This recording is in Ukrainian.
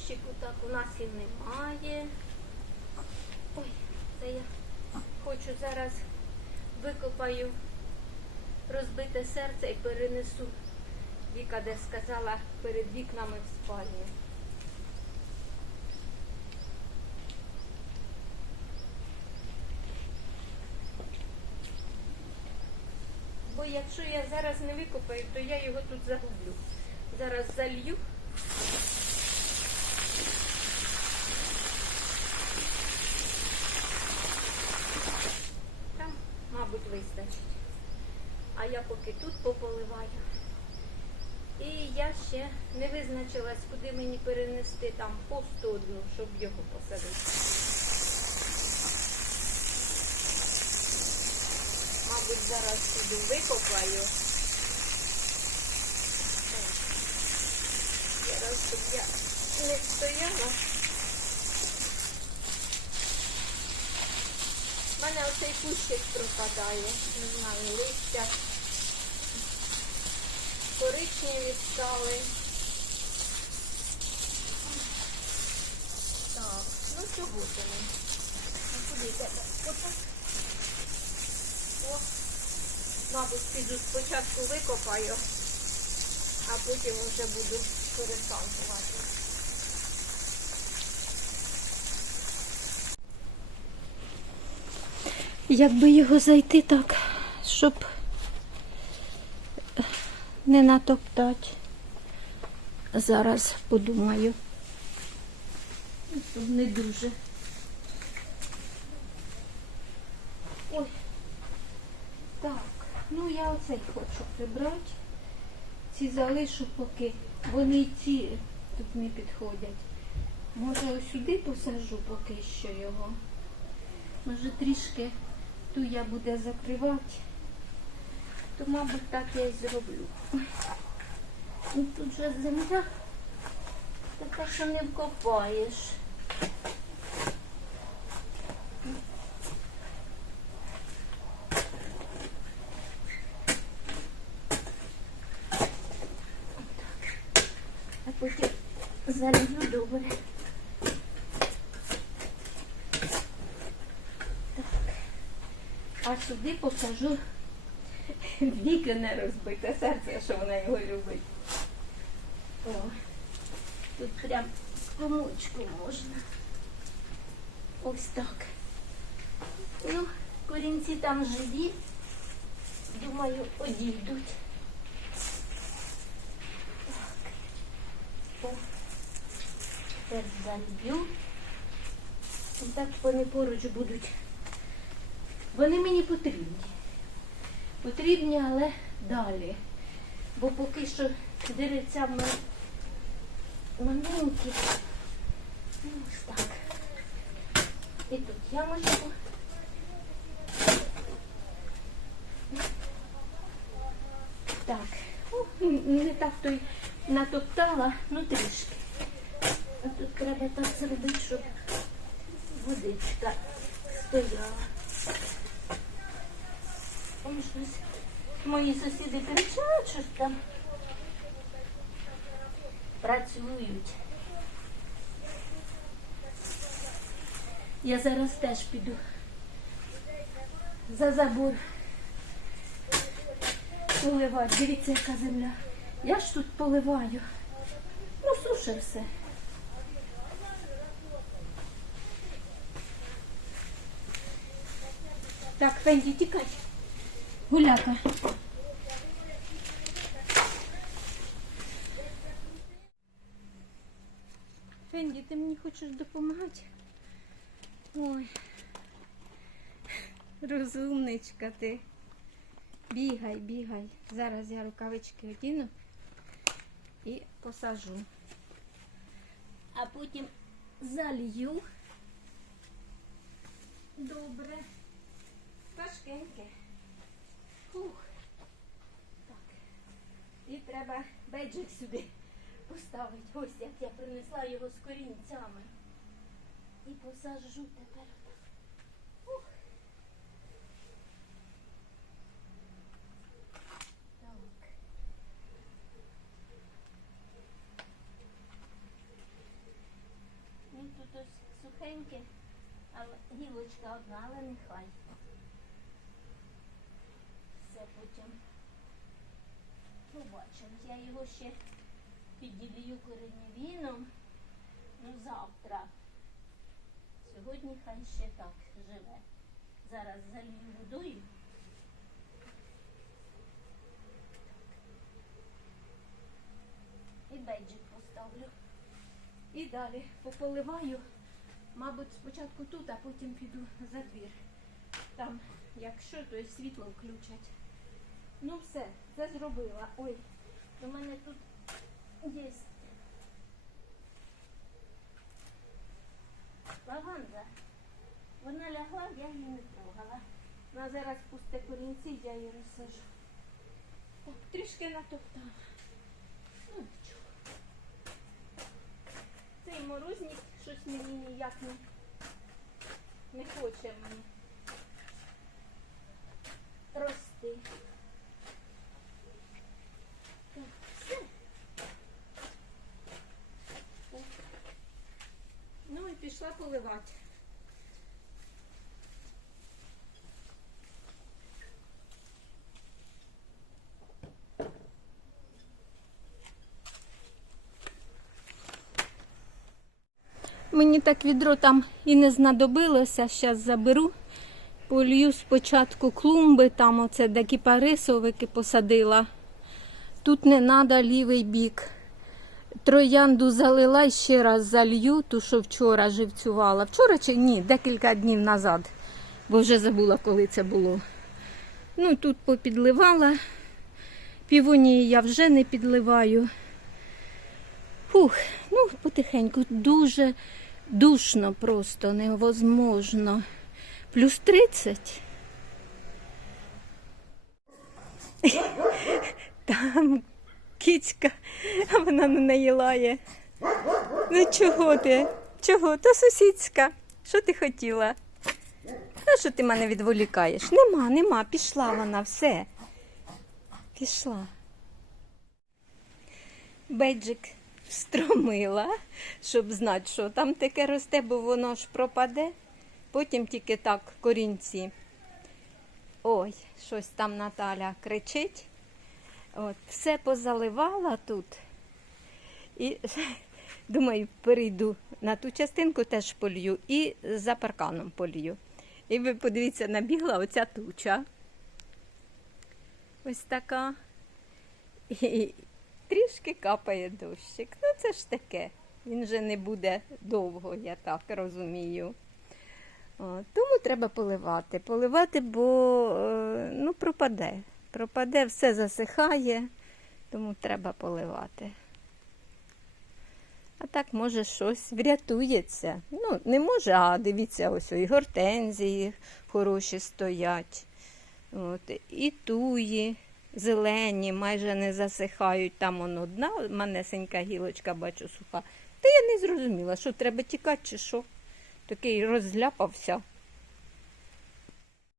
кущику так у нас і немає. Ой, це я хочу зараз викопаю розбите серце і перенесу. Віка де сказала перед вікнами в спальні. Бо якщо я зараз не викопаю, то я його тут загублю. Зараз залью. Там, мабуть, вистачить. А поки тут пополиваю. І я ще не визначилась, куди мені перенести там посту щоб його посадити. Мабуть, зараз піду викопаю. Зараз, щоб я не стояла. У мене оцей кущик пропадає, не знаю, листя коричневі стали. Так, ну ми? Ну. О, мабуть, піду спочатку викопаю, а потім вже буду пересаджувати. Якби його зайти так, щоб не натоптати. Зараз подумаю. Не дуже. Ой. Так, ну я оцей хочу прибрати. Ці залишу поки. Вони й ці тут не підходять. Може ось сюди посажу поки що його. Може трішки ту я буде закривати то, мабуть, так я і зроблю. Ну, тут же земля така, що не вкопаєш. А потім залью добре. Так. А сюди посажу Віки не розбите серце, що вона його любить. О, тут прям комочку можна. Ось так. Ну, корінці там живі. Думаю, одійдуть. Так. О, тепер залью. І так вони поруч будуть. Вони мені потрібні потрібні, але далі. Бо поки що деревця мене маленькі. Ну, ось так. І тут ямочку. Так, О, не так то й натоптала, ну трішки. А тут треба так зробити, щоб водичка стояла. Там щось мої сусіди кричать, що ж там працюють. Я зараз теж піду за забор поливати. Дивіться, яка земля. Я ж тут поливаю. Ну, суше все. Так, Фенді, тікай. Гуляка. Фенді, ти мені хочеш допомагати? Ой. Розумничка ти. Бігай, бігай. Зараз я рукавички одіну і посажу. А потім залью. Добре. Важкеньке. Фух. Так. І треба бейджик сюди поставити. Ось як я принесла його з корінцями. І посаджу тепер. Фух. Так. то сухеньке, але гілочка одна, але нехай. Все потім побачимо. Я його ще підділію кореневіном. Ну, завтра. Сьогодні хай ще так живе. Зараз залью водою. І бейджик поставлю. І далі пополиваю. Мабуть, спочатку тут, а потім піду за двір. Там, якщо, то й світло включать. Ну все, це зробила. Ой, У мене тут є лаванда. Вона лягла, я її не трогала. вона зараз пусте корінці, я її розсажу. Так, трішки натоптала. Ну нічого. Цей морозник щось мені ніяк не, не хоче мені рости. Так, все. Так. Ну і пішла поливати. Мені так відро там і не знадобилося. Зараз заберу. Полью спочатку клумби, там оце де кіпарисовики посадила. Тут не треба лівий бік. Троянду залила і ще раз залью, ту, що вчора живцювала. Вчора чи ні, декілька днів назад, бо вже забула, коли це було. Ну, тут попідливала. Півонії я вже не підливаю. Фух, ну потихеньку, дуже душно просто, невозможно. Плюс 30. Там кицька, а вона не наїлає. Ну чого ти? Чого? То сусідська. Що ти хотіла? А що ти мене відволікаєш? Нема, нема, пішла вона, все. Пішла. Бейджик встромила, щоб знати, що там таке росте, бо воно ж пропаде. Потім тільки так корінці. Ой, щось там Наталя кричить. От, все позаливала тут. І думаю, перейду на ту частинку, теж полью і за парканом полью. І ви подивіться, набігла оця туча. Ось така. Трішки капає дощик. Ну, це ж таке. Він же не буде довго, я так розумію. Тому треба поливати. Поливати, бо е, ну, пропаде. Пропаде, все засихає, тому треба поливати. А так, може, щось врятується. Ну, не може, а дивіться, ось і гортензії хороші стоять. От, і туї зелені, майже не засихають. Там он одна манесенька гілочка, бачу, суха. Та я не зрозуміла, що треба тікати чи що. Такий розляпався.